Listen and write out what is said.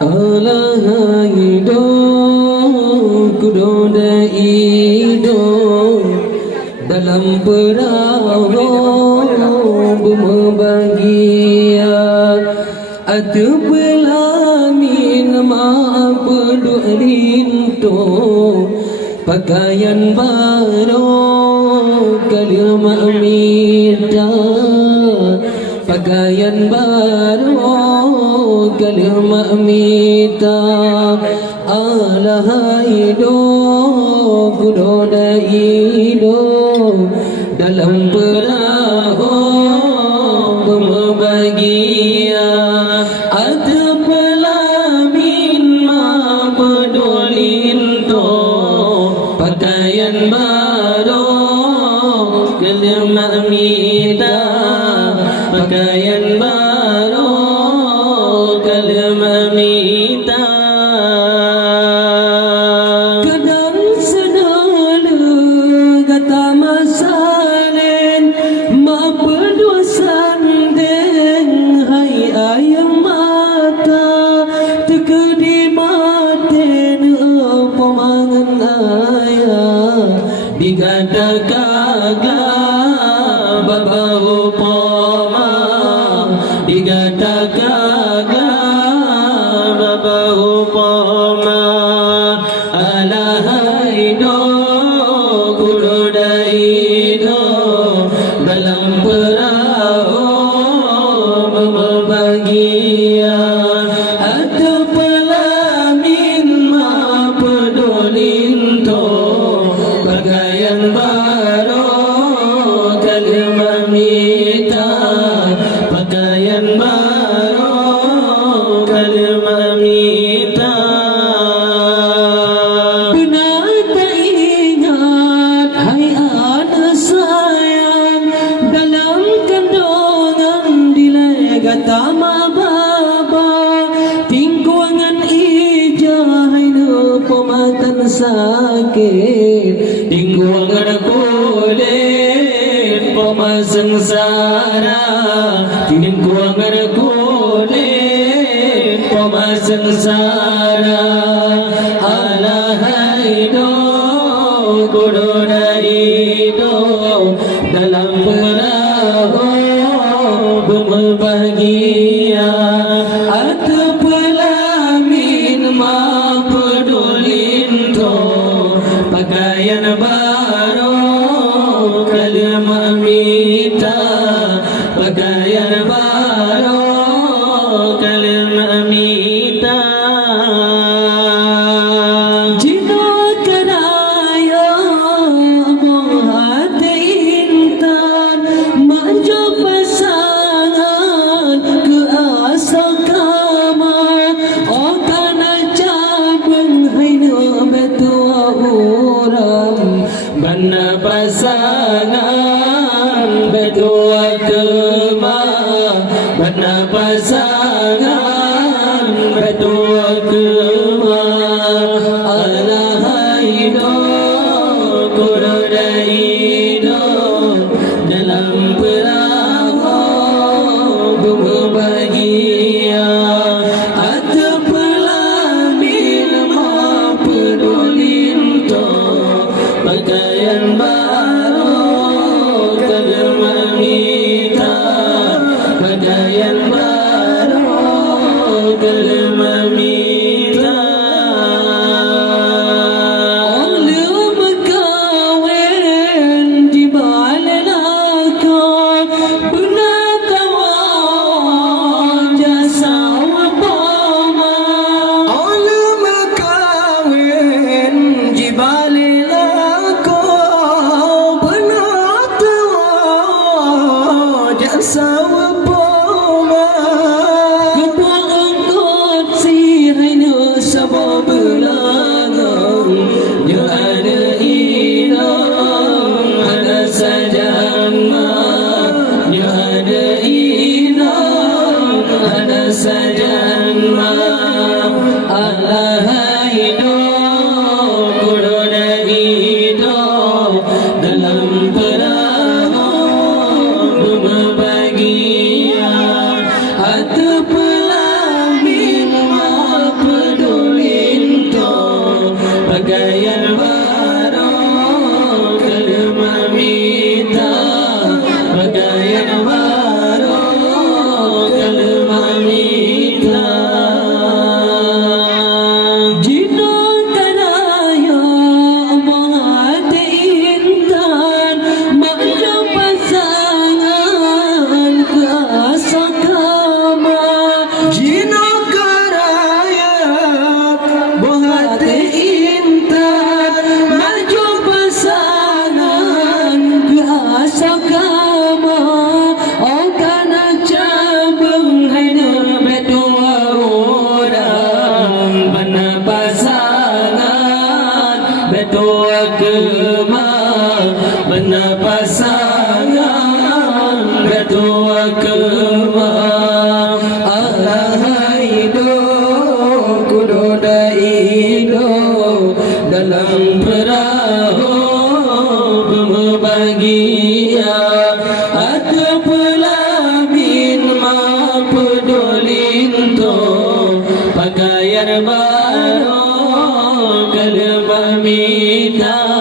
Alahaido kudoda ido dalam perahu berbahagia atu pelamin maaf rinto pakaian baru kalimat minta pakaian baru kalimat minta alahaido kudoda ido dalam perahu berbahagia ada pelamin ma pedulin to pakaian baru kalimat minta pakaian baru kalimat minta kadang sedala kata masalin ma berdosan deng hai ayam mata tekedi maten pemangan ayah digada kaga babau poma digada kaga babau poma alahaido kurodaido dalam perahu berbahagia ada pelamin ma pedulin to pakaian baru kalimat minta pakaian baru kalimat minta benar tak ingat hai anak sayang dalam kandungan dilegat tama baba tingkuangan ijah hai nu pematan sakit tingkuangan kulit pemasengsara tingkuangan kulit pemasengsara alahaido kurodaido dalam perahu berbahagia ada pelamin ma pedulin to pakaian baru kalimat minta pakaian baru kalimat minta jino keraya abang hati intan maju pasangan ke asal kamar oh kana cabang hainu betua orang bana pasangan berdua kemah bana pasangan berdua kemah alahaido kurodaido dalam perahu berbahagia ada pelamin ma pedulin to pakaian baru kalimat minta pakaian baru kalimat minta oleh berkahwin di balik lakon benar tawan jasa wapama oleh berkahwin di balik lakon benar tawan jasa wapama kebuang angkot si hainu sabah belagang dia ada inang ada sajama dia ada inang ada sajama alahaido kurodaido dalam perahu berbahagia ada pelamin ma Mana pasangan Ketua kemah Alahai do kudo daido dalam perahu berbahagia atau pelabin mapedulin to pakaian baru kalau mamita